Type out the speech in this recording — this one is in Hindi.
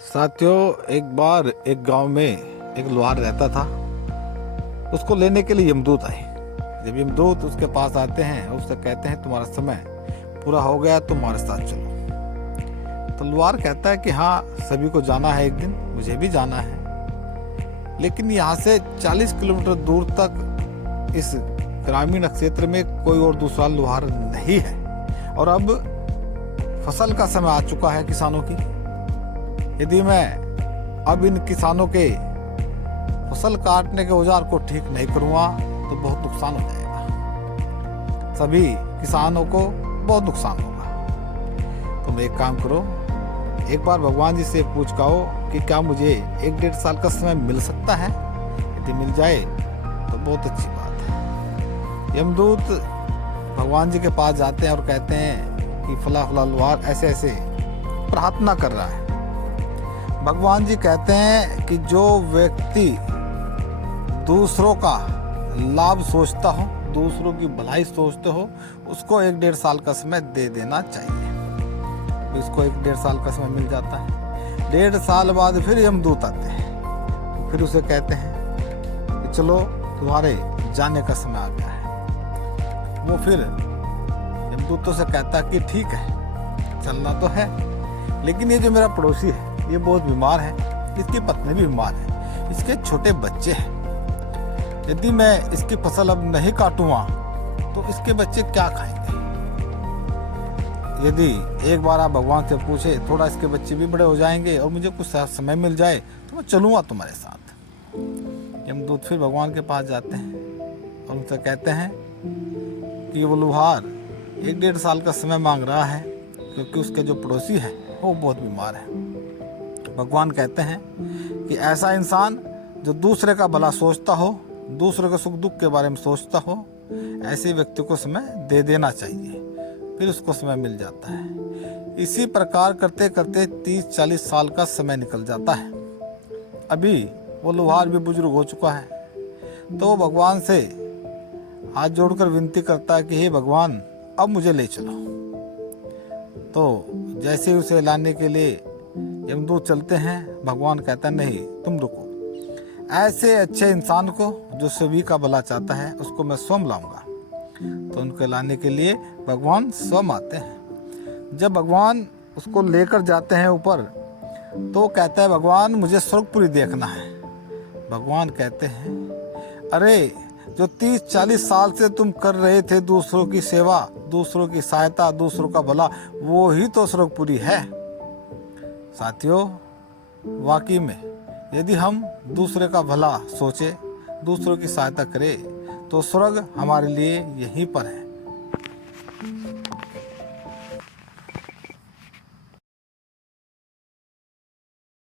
साथियों, एक बार एक गांव में एक लोहार रहता था। उसको लेने के लिए यमदूत आए। जब यमदूत उसके पास आते हैं और उससे कहते हैं तुम्हारा समय पूरा हो गया, तुम्हारे साथ चलो। तो लोहार कहता है कि हाँ, सभी को जाना है, एक दिन मुझे भी जाना है, लेकिन यहाँ से 40 किलोमीटर दूर तक इस ग्रामीण क्षेत्र में कोई और दूसरा लोहार नहीं है, और अब फसल का समय आ चुका है किसानों की। यदि मैं अब इन किसानों के फसल काटने के औजार को ठीक नहीं करूँगा तो बहुत नुकसान हो जाएगा, सभी किसानों को बहुत नुकसान होगा। तुम एक काम करो, एक बार भगवान जी से पूछ कहो कि क्या मुझे 1-1.5 साल का समय मिल सकता है। यदि मिल जाए तो बहुत अच्छी बात है। यमदूत भगवान जी के पास जाते हैं और कहते हैं कि फला फला लोहार ऐसे ऐसे प्रार्थना कर रहा है। भगवान जी कहते हैं कि जो व्यक्ति दूसरों का लाभ सोचता हो, दूसरों की भलाई सोचते हो, उसको 1-1.5 साल का समय दे देना चाहिए। इसको 1-1.5 साल का समय मिल जाता है। 1.5 साल बाद फिर यमदूत आते हैं, तो फिर उसे कहते हैं कि चलो तुम्हारे जाने का समय आ गया है। वो फिर यमदूतों से कहता है कि ठीक है, चलना तो है, लेकिन ये जो मेरा पड़ोसी है ये बहुत बीमार है, इसकी पत्नी भी बीमार है, इसके छोटे बच्चे हैं। यदि मैं इसकी फसल अब नहीं काटूंगा तो इसके बच्चे क्या खाएंगे। यदि एक बार आप भगवान से पूछे, थोड़ा इसके बच्चे भी बड़े हो जाएंगे और मुझे कुछ समय मिल जाए तो मैं चलूंगा तुम्हारे साथ। यमदूत फिर भगवान के पास जाते हैं और उनसे कहते हैं कि वो लोहार 1-1.5 साल का समय मांग रहा है, क्योंकि उसके जो पड़ोसी है वो बहुत बीमार है। भगवान कहते हैं कि ऐसा इंसान जो दूसरे का भला सोचता हो, दूसरे के सुख दुख के बारे में सोचता हो, ऐसे व्यक्ति को समय दे देना चाहिए, फिर उसको समय मिल जाता है। इसी प्रकार करते करते 30-40 साल का समय निकल जाता है। अभी वो लोहार भी बुजुर्ग हो चुका है, तो वो भगवान से हाथ जोड़कर विनती करता है कि हे भगवान, अब मुझे ले चलो। तो जैसे ही उसे लाने के लिए यमदूत चलते हैं, भगवान कहता नहीं, तुम रुको। ऐसे अच्छे इंसान को जो सभी का भला चाहता है, उसको मैं स्वयं लाऊंगा। तो उनके लाने के लिए भगवान स्वयं आते हैं। जब भगवान उसको लेकर जाते हैं ऊपर, तो कहता है भगवान, मुझे स्वर्गपुरी देखना है। भगवान कहते हैं, अरे जो 30-40 साल से तुम कर रहे थे दूसरों की सेवा, दूसरों की सहायता, दूसरों का भला, वो ही तो स्वर्गपुरी है। साथियों, वाकई में यदि हम दूसरे का भला सोचे, दूसरों की सहायता करें, तो स्वर्ग हमारे लिए यहीं पर है।